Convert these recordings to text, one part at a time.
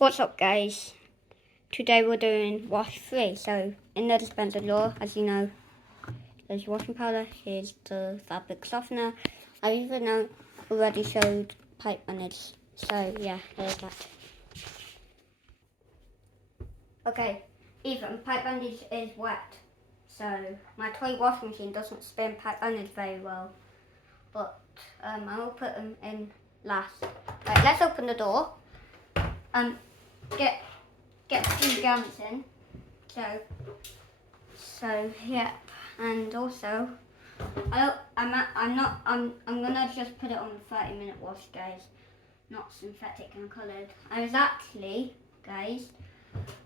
What's up, guys? Today we're doing wash 3. So in the dispenser drawer, as you know, there's washing powder. Here's the fabric softener. I even already showed pipe bandage. So yeah, there's that. Okay, even pipe bandage is wet, so my toy washing machine doesn't spin pipe bandage very well. But I will put them in last. Right, let's open the door. Get 2 gallons in. So yeah, and also I'm gonna just put it on the 30-minute wash, guys, not synthetic and coloured. I was actually, guys,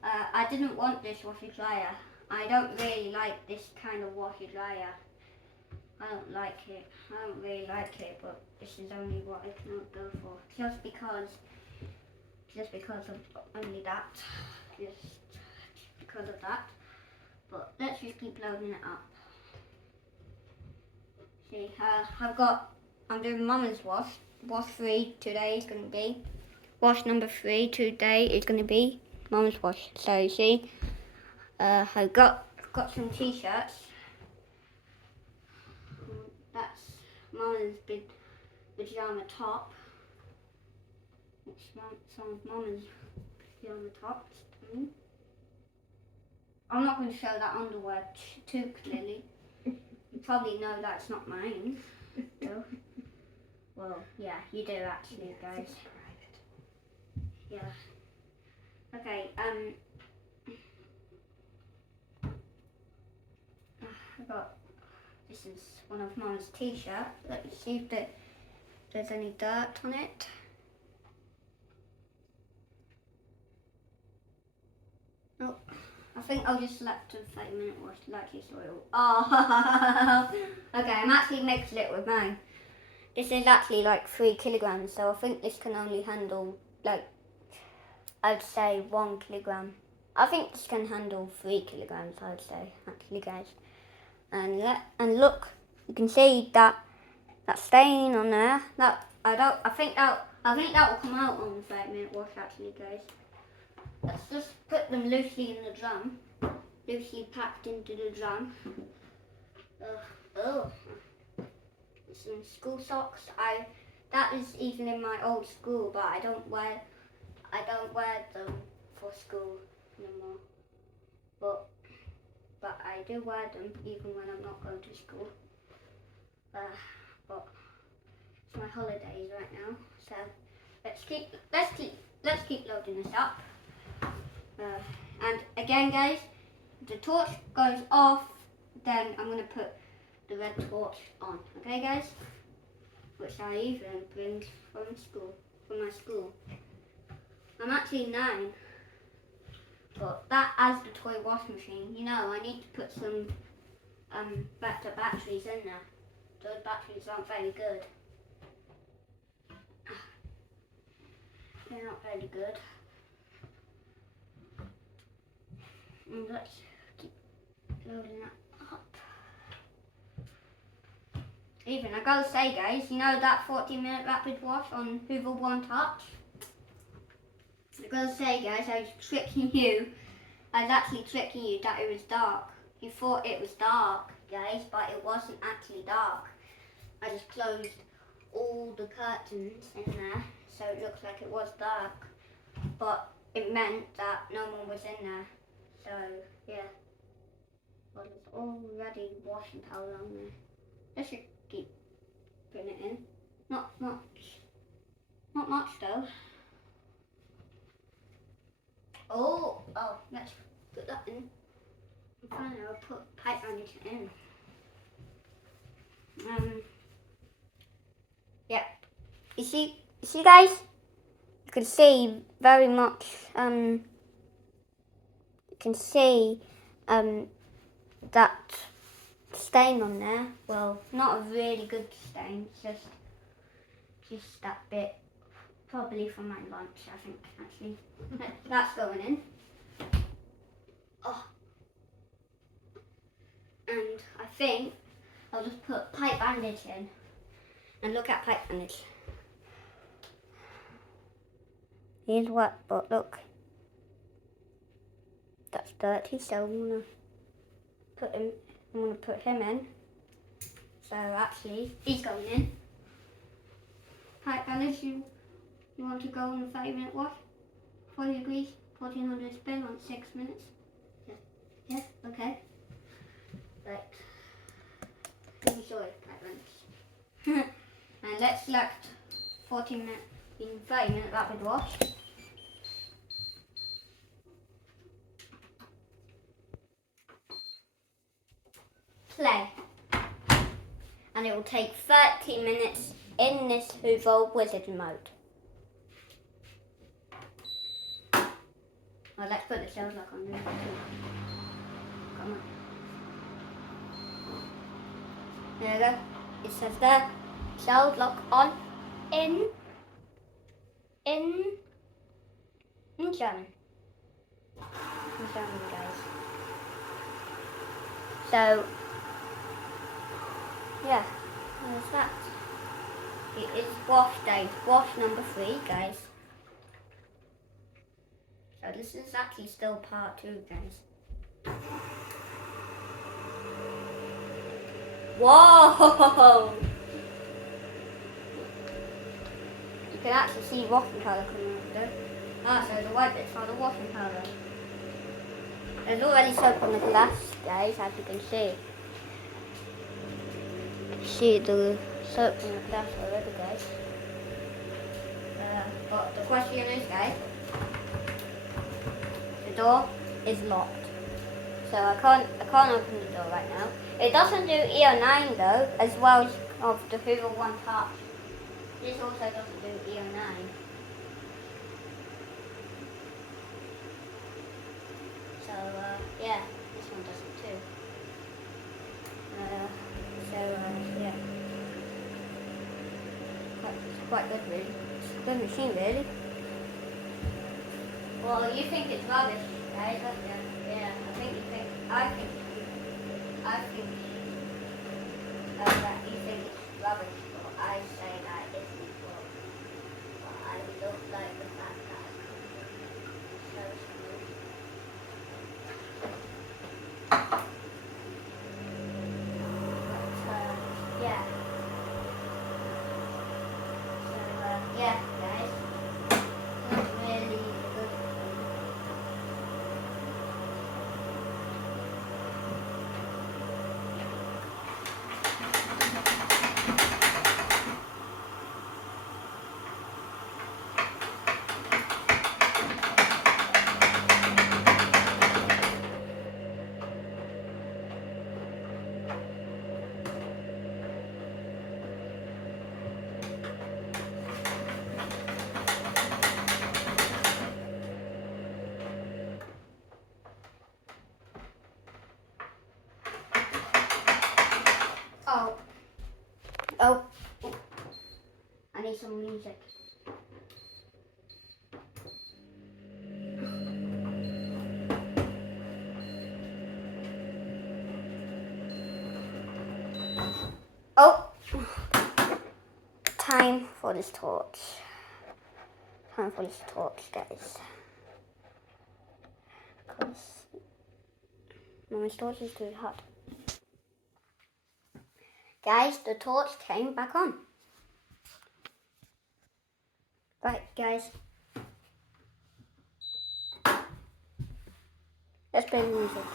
I didn't want this washer dryer. I don't really like this kind of washer dryer. I don't like it. I don't really like it, but this is only what I can go for. Just because of only that. Just because of that. But let's just keep loading it up. See, I'm doing Mama's wash. Wash 3 today is going to be. Wash number 3 today is going to be Mama's wash. So you see, I've got some t-shirts. That's Mama's big pajama top. It's some Mama's pajama top. I'm not going to show that underwear too clearly. You probably know that's not mine. So, well, yeah, you do actually, guys. Yeah. Okay. This is one of Mum's t-shirts. Let me see if there's any dirt on it. Oh. I think I'll just let the 30-minute wash like your soil. Oh, okay, I'm actually mixing it with mine. This is actually like 3 kilograms, so I think this can only handle, like, I'd say 1 kilogram. I think this can handle 3 kilograms, I'd say, actually, guys. And look, you can see that stain on there. I think that will come out on the 30-minute wash, actually, guys. Let's just put them loosely in the drum, loosely packed into the drum. Some school socks. That is even in my old school, but I don't wear them for school anymore. But I do wear them even when I'm not going to school. But it's my holidays right now, so let's keep loading this up. And again, guys, if the torch goes off, then I'm going to put the red torch on. Okay, guys? Which I even bring from my school. I'm actually 9, but that as the toy washing machine, you know, I need to put some better batteries in there. Those batteries aren't very good. They're not very good. And let's keep loading that up. Even, I gotta say, guys, you know that 40-minute rapid wash on Hoover One Touch? I gotta say, guys, I was tricking you. I was actually tricking you that it was dark. You thought it was dark, guys, but it wasn't actually dark. I just closed all the curtains in there, so it looks like it was dark. But it meant that no one was in there. So, yeah. Well, there's already washing powder on there. Let's just keep putting it in. Not much though. Oh, let's put that in. And finally, I'll put pipe bandage in. Yeah. You see, guys? You can see very much. You can see that stain on there. Well, not a really good stain, just that bit, probably from my lunch, I think, actually. That's going in. Oh. And I think I'll just put pipe bandage in and look at pipe bandage. He's wet, but look. That's dirty, so I'm gonna put him in. So actually, he's going in. Hi, Alice, you want to go on a 5-minute wash? 40 degrees, 1400 spin on 6 minutes. Yeah, okay. Right. Let me show you. And let's select 5-minute rapid wash. Play. And it will take 30 minutes in this Hoover wizard mode. Well, let's put the shells lock on. Come on. There we go. It says there, shells lock on in German. In German, guys. So, yeah, there's that. It is wash day, wash number 3, guys. So this is actually still part 2, guys. Whoa! You can actually see washing powder coming out there. Ah, so the white bits are the washing powder. There's already soap on the glass, guys, as you can see. See the soap on the glass already, guys. But the question is, guys, the door is locked. So I can't open the door right now. It doesn't do EO9 though, as well as of the Hoover One Touch. This also doesn't do EO9. So yeah, this one doesn't too. Yeah, it's quite good really. It's a good machine really. Well, you think it's rubbish, guys? Yeah, I think that you think it's rubbish, but I say that it's equal. But I don't like the fact that it's so smooth. But, yeah. So, yeah, guys. Not really good. Oh, I need some music. Oh, time for this torch. Time for this torch, guys. Because my torch is too hot. Guys, the torch came back on. Right, guys. Let's play the music.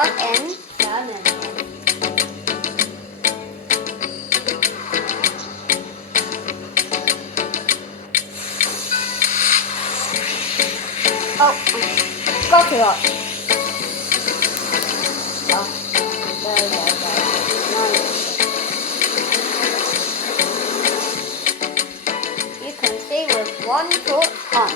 And German. Oh, got it up. Oh, there we go, guys. You can see with one torch on.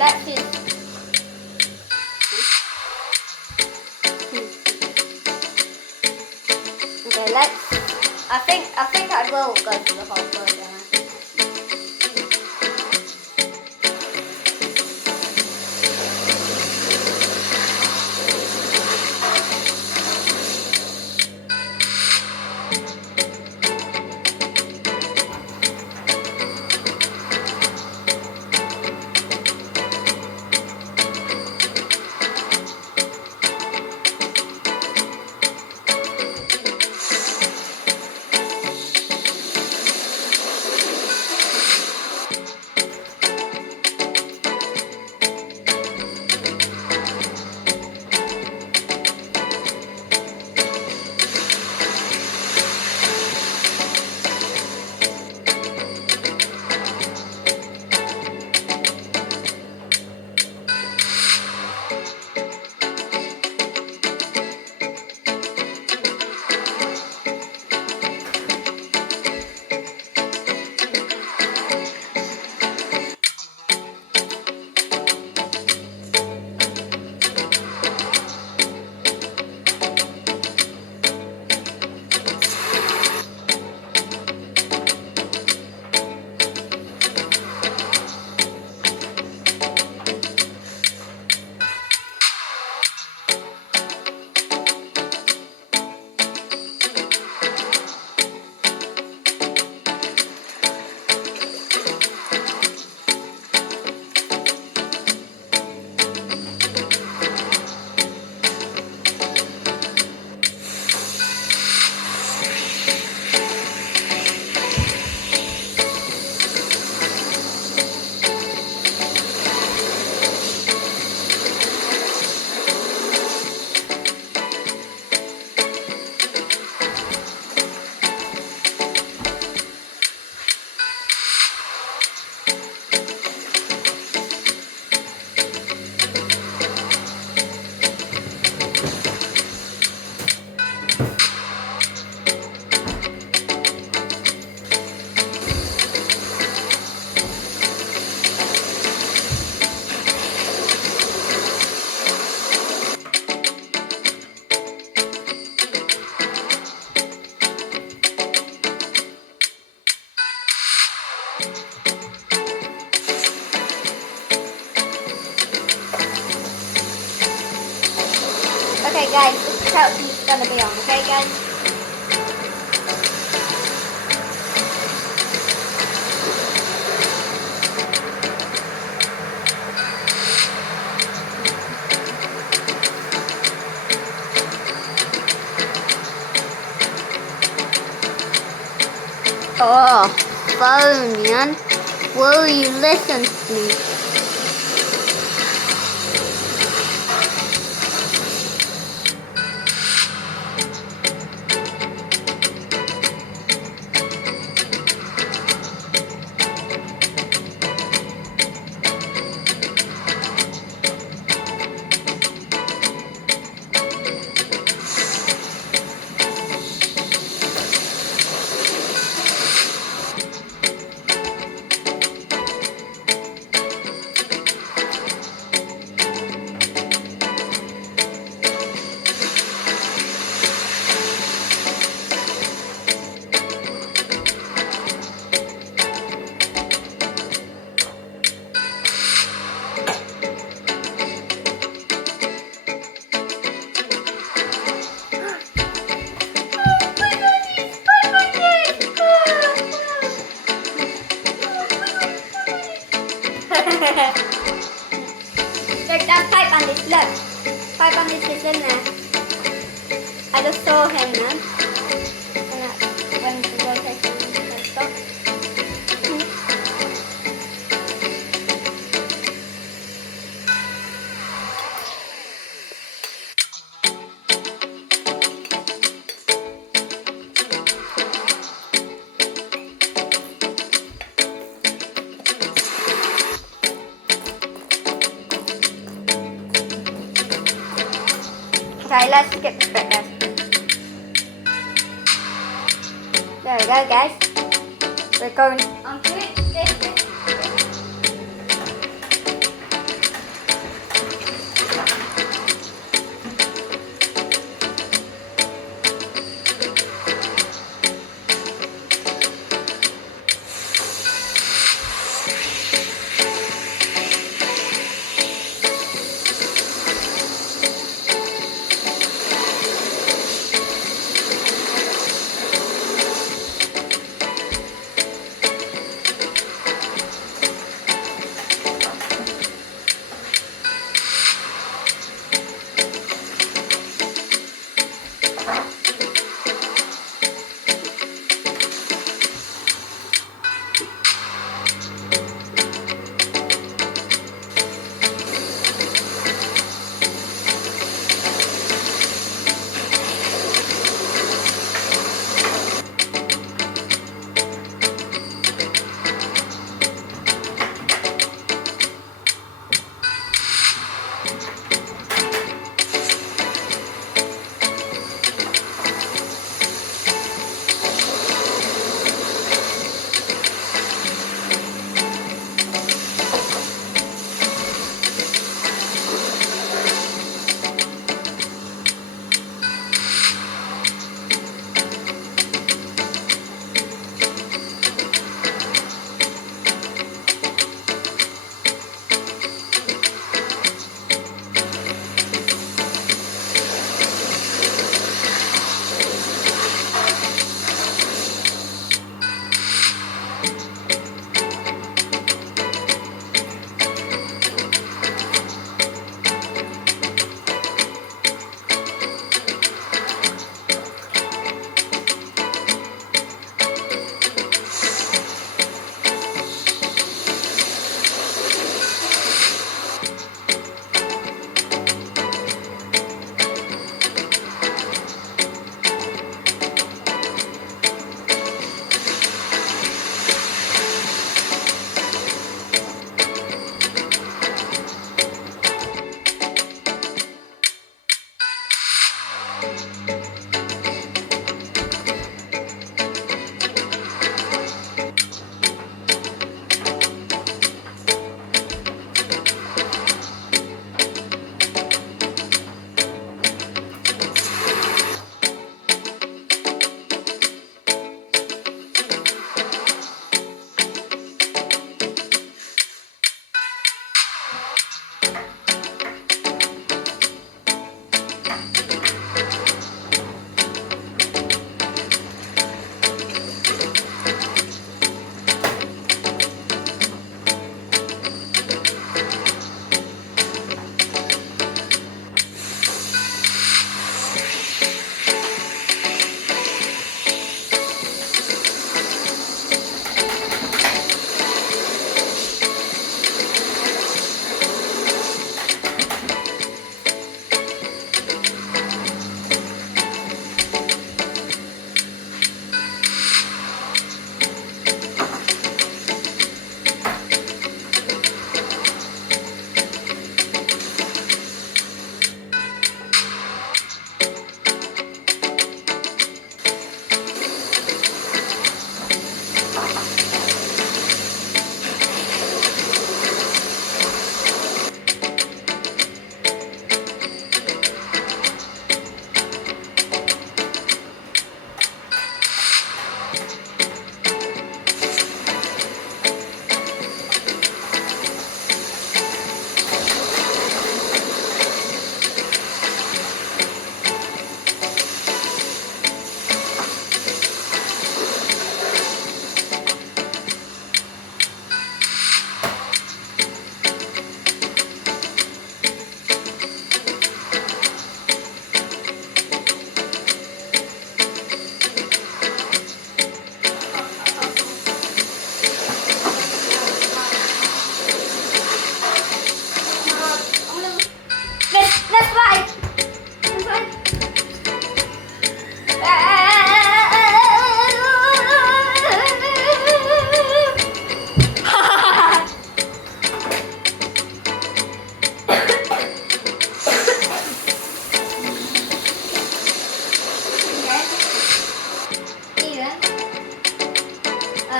let's just... Okay, let's... I think I will go for the whole program. Okay guys, this couch is gonna be on, okay guys? Oh, phone, man. Will you listen to me? There's that pipe on this, look. Pipe on this is in there. I just saw him then. And that's when the rotation has stopped. Okay, let's skip this bit guys. There we go guys. We're going on to it.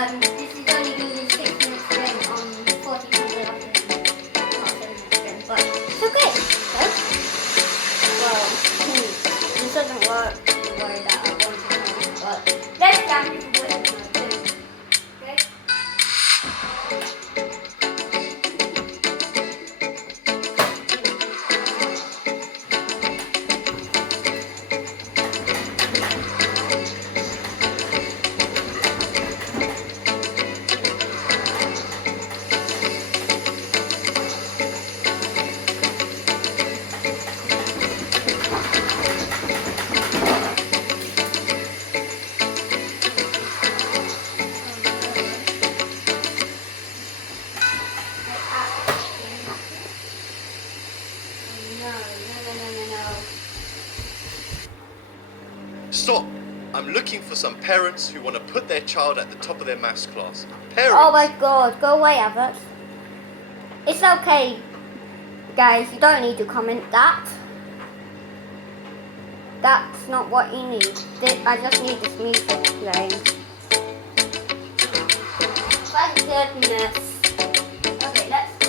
This is only the 6 minutes game on 40 not 7 minutes game, but it's okay. So, well, this doesn't work the way that I want it to, but let's down to the winner too. Okay? Stop! I'm looking for some parents who want to put their child at the top of their maths class. Parents! Oh my god, go away, Abbott. It's okay, guys, you don't need to comment that. That's not what you need. I just need this music playing. Thank goodness. Okay, let's...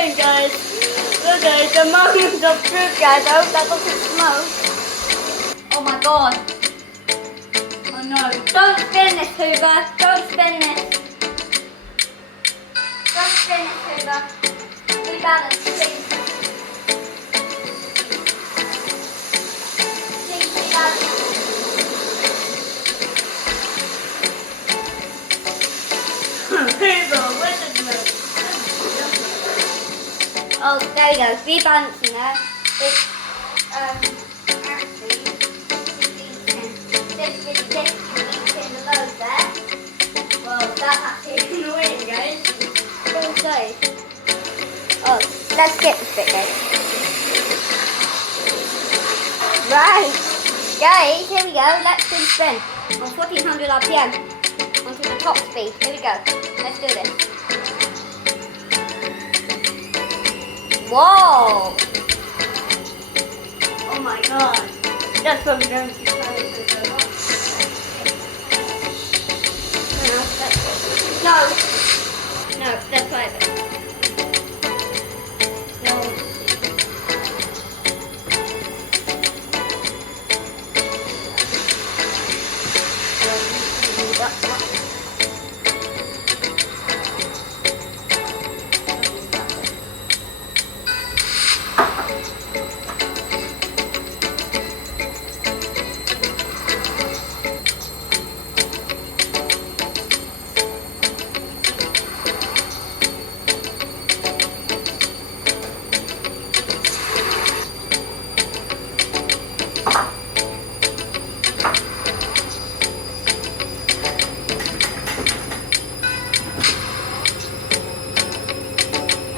doing, guys? Look at the moment of truth, guys. I hope that doesn't smoke. Oh my god. Oh no. Don't spin this, Hoover. Don't spin this. Don't spin it, Hoover. Rebalance, please. Please rebalance. Hoover, where's the move? Oh, there you go. Rebalancing there. It's actually this is in the load there. Well, that's actually annoying, guys. Also, oh, let's skip this bit, guys. Right, guys, here we go. Let's spin on 1400 RPM onto the top speed. Here we go. Let's do this. Whoa! Oh my god. That's probably going to try it for so long. No. No, let's try it. No.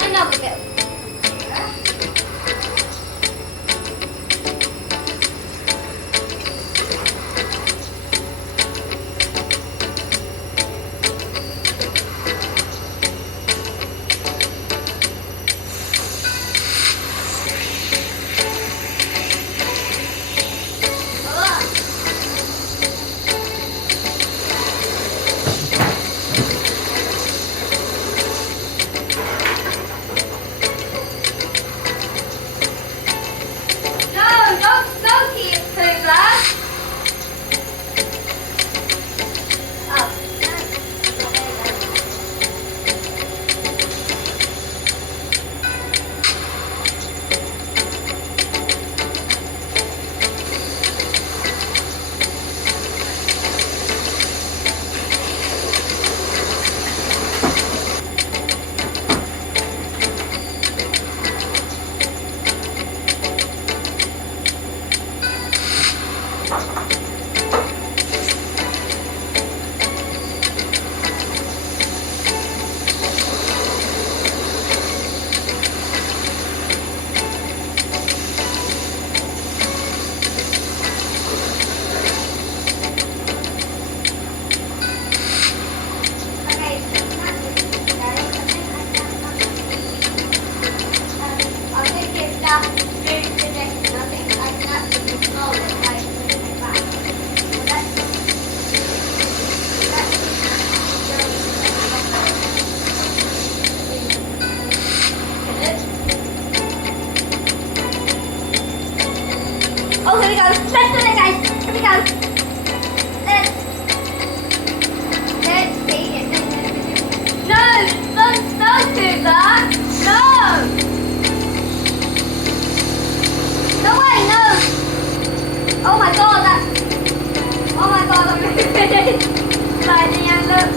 Another bit. Oh, here we go. Let's do it, guys. Here we go. Let's see it. No, don't do that. No. No way, no. Oh my god, that's. Oh my god, I'm moving. Sliding and look.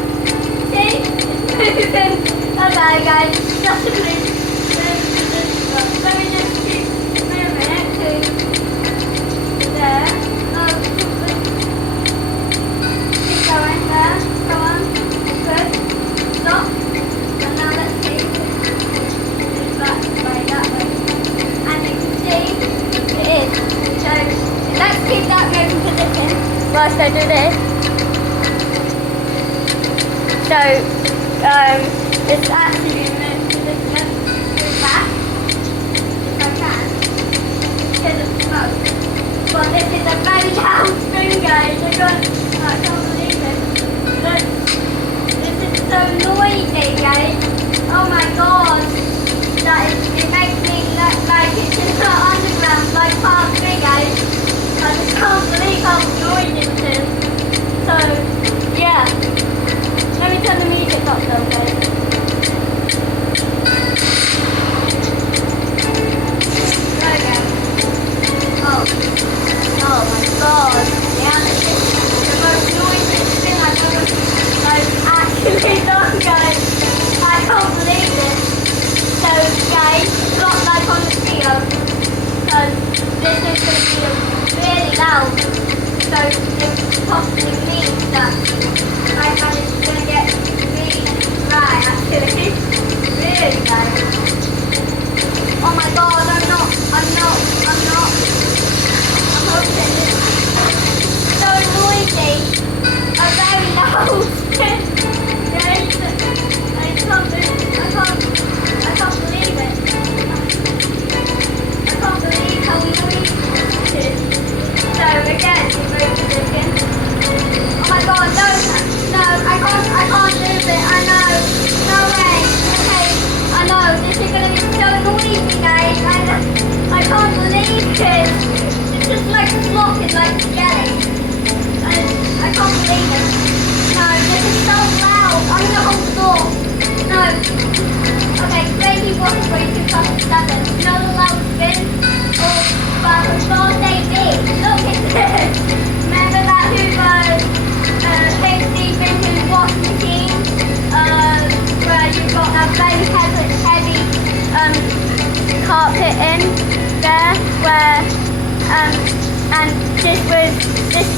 See? It's moving. Okay, guys. Just a minute. Let me just keep moving it to. There. Oh, keep going there. Come on. Good. Stop. And now let's see. Back way, that way. And you can see it is. So let's keep that moving position whilst I do this. So it's actually moving position. Move back. If I can. Instead of smoke. But this is a very loud spring, guys. I can't believe it. Look, this is so noisy, guys. Oh my god. That I can't believe, guys. I just can't believe how noisy it is. So, yeah. Let me turn the music up though, guys. There we go. Oh my god. Yeah, this is the most noisiest thing I've actually done, guys. I can't believe this. So, guys, drop like on the video, because this is going to be really loud. So, it possibly means that my hand is going to get really dry, actually. Really loud. Oh my god, I'm hoping this is so noisy. A very loud spin. Guys, I can't believe it. I can't believe how noisy this is. So again, remote position. Oh my god, no, I can't move it. I know. No way. Okay, I know. This is gonna be so noisy, guys. I can't believe this. It's just like flopping like jelly. I can't believe it. No, this is so loud. I'm gonna hold the door. No. Okay, crazy water going to +7. You know the loud spin? Oh, but it's all day big. Look at this. Remember that Hoover 60 vintage washing machine? Where you've got that very heavy carpet in there, where and this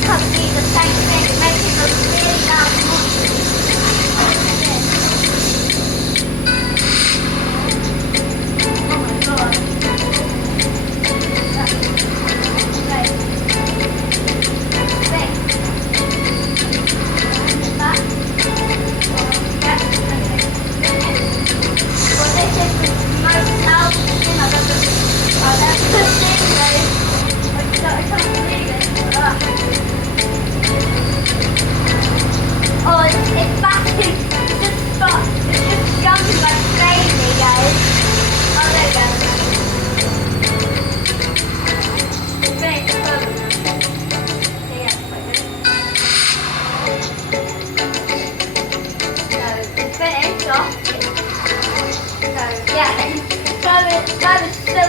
could be the same thing. It makes it look really loud. Oh my god. Well, this is the most loud thing I've ever seen. I can't believe it. Oh, it's backing. It's just jumping like crazy, guys. Oh, there we go. It's finished. So, yeah, quite good. So, it's finished off. So, yeah. That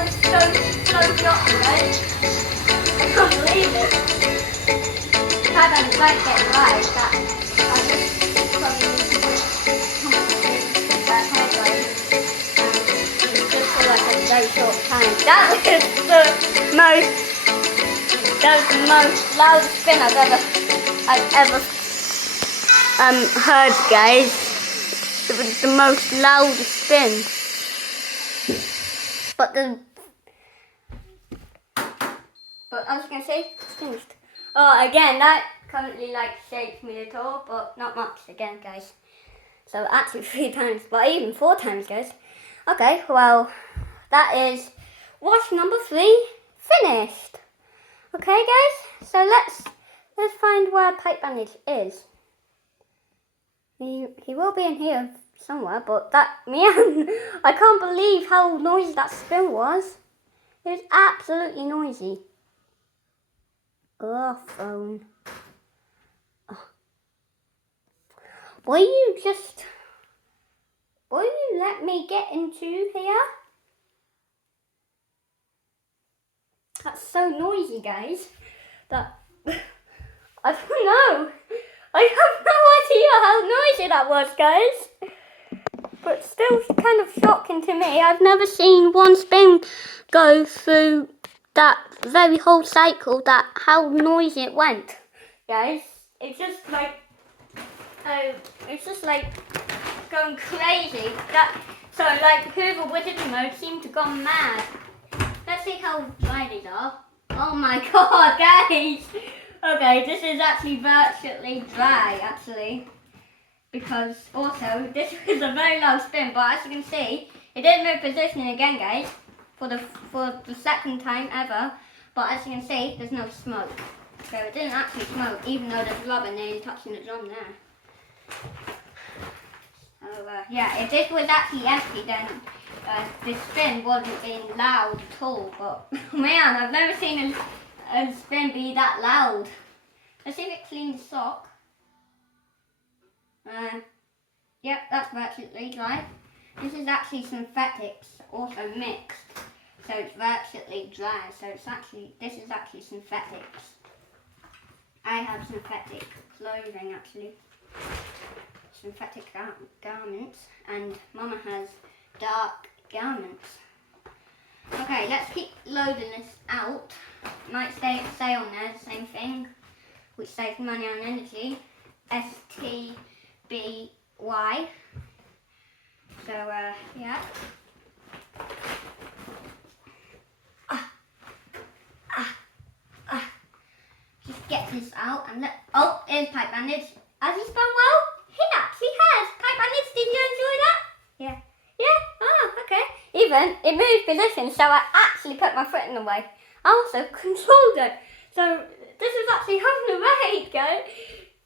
was so shocking, right? I can't believe it. If I don't like it right, that I just probably just for like a very short time. That was the most loudest spin I've ever heard, guys. It was the most loudest spin. But I was gonna say it's finished. Oh, again, that currently like shakes me at all, but not much again, guys. So actually 3 times, but even 4 times, guys. Okay, well, that is wash number 3 finished. Okay, guys. So let's find where pipe bandage is. He will be in here somewhere, but I can't believe how noisy that spin was. It was absolutely noisy. Oh, phone. Oh. Will you let me get into here? That's so noisy, guys. I don't know. I have no idea how noisy that was, guys. But still kind of shocking to me. I've never seen one spin go through that very whole cycle, how noisy it went, guys. It's just like going crazy. So like Hoover Wizard mode seemed to go mad. Let's see how dry these are. Oh my god, guys. Okay, this is actually virtually dry, actually. Because also, this was a very low spin, but as you can see, it didn't move positioning again, guys, for the second time ever. But as you can see, there's no smoke. So it didn't actually smoke, even though there's rubber nearly touching the drum there. So yeah, if this was actually empty, then The spin wasn't being loud at all, but man, I've never seen a spin be that loud. Let's see if it cleans the sock. Yep, that's virtually dry. This is actually synthetics, also mixed, so it's virtually dry. So this is actually synthetics. I have synthetic clothing actually, synthetic garments, and Mama has dark garments. Okay, let's keep loading this out. Might say on there the same thing, which saves money on energy. STBY. So yeah. Just get this out and oh, here's pipe bandage. Has he spun well? He actually has. Pipe bandage, did you enjoy that? Yeah. Yeah? Oh, okay. Even it moved position, so I actually put my foot in the way. I also controlled it. So this is actually having a raid, guys.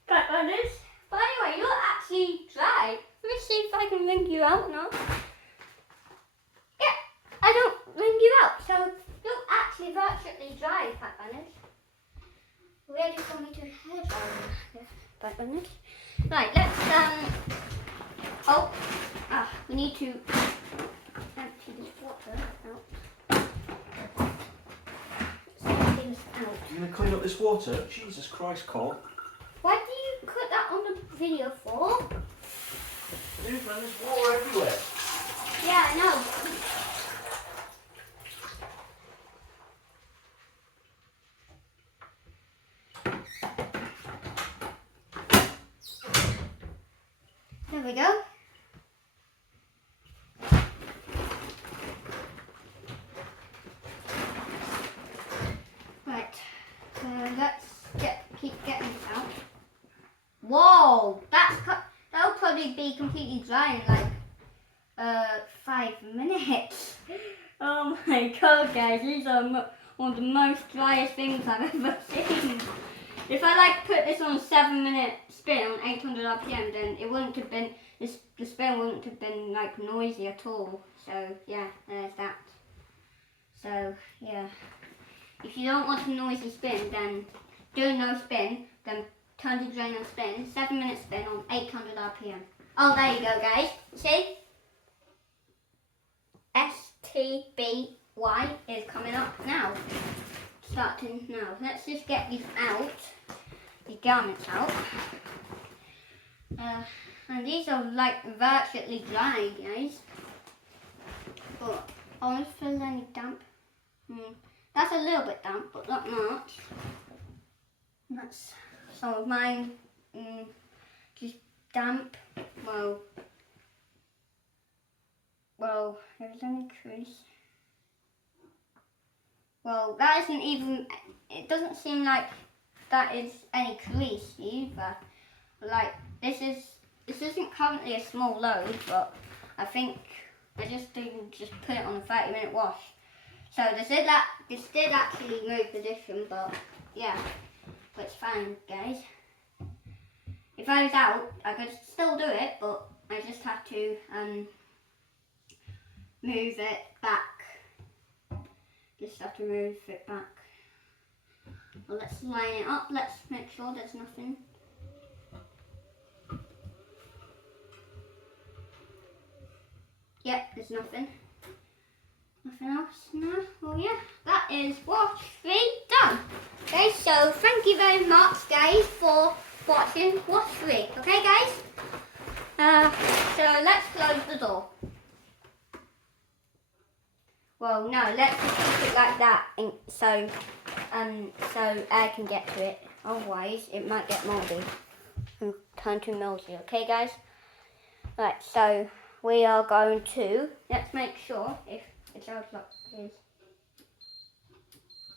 Pipe bandage. But anyway, you're actually dry. Let me see if I can wring you out now. Yeah, I don't wring you out, so you're actually virtually dry, pipe bandage. Ready for me to hair dry pipe bandage. Right, let's we need to empty this water out. Let's empty this out. You're going to clean up this water? Jesus Christ, Cole. Why do you put that on the video for? Dude, man, there's water everywhere. Yeah, I know. There we go. Right, so let's keep getting this out. Whoa, that'll probably be completely dry in like 5 minutes. Oh my god, guys, these are one of the most driest things I've ever seen. If I like put this on a 7-minute spin on 800 RPM, then it wouldn't have been the spin wouldn't have been like noisy at all. So yeah, there's that. So yeah, if you don't want a noisy spin, then do no spin. Then turn the drain on spin, 7-minute spin on 800 RPM. Oh, there you go, guys. See? STBY is coming up now. Starting now. Let's just get these out. The garments out. And these are like virtually dry, guys. But I wonder if there's any damp. That's a little bit damp, but not much. That's some of mine. Just damp. Well, there's any crease. Well, that isn't even. It doesn't seem like that is any crease either. Like this isn't currently a small load, but I think I just didn't just put it on a 30-minute wash. So this did actually move position, but yeah, but it's fine, guys. If I was out, I could still do it, but I just have to move it back. Just have to move it back. Well, let's line it up. Let's make sure there's nothing. Yep, there's nothing. Nothing else? No? Well, yeah, that is wash 3 done. Okay, so thank you very much, guys, for watching wash 3. Okay, guys? So let's close the door. Well, no, let's just keep it like that, and so air can get to it. Otherwise, it might get mouldy and turn to mildew. Okay, guys? Right, so we are going to, let's make sure if the child lock is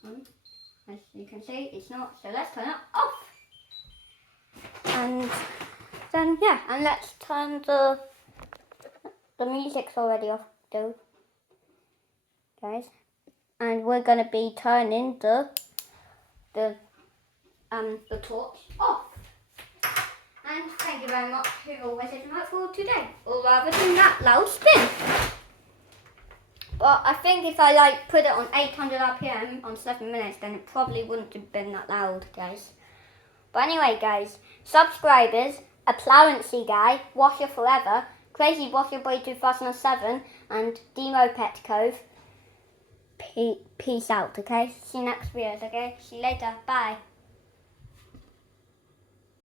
on. As you can see, it's not, so let's turn it off. And then, yeah, and let's turn the music's already off, though. Guys, and we're going to be turning the torch off. And thank you very much for watching my for today, or rather than that loud spin. But I think if I like put it on 800 RPM on 7 minutes, then it probably wouldn't have been that loud, guys. But anyway, guys, subscribers, Applowancy Guy, Washer Forever, Crazy Washer Boy 2007, and Demo Pet Cove. Peace out, okay? See you next videos, okay? See you later. Bye.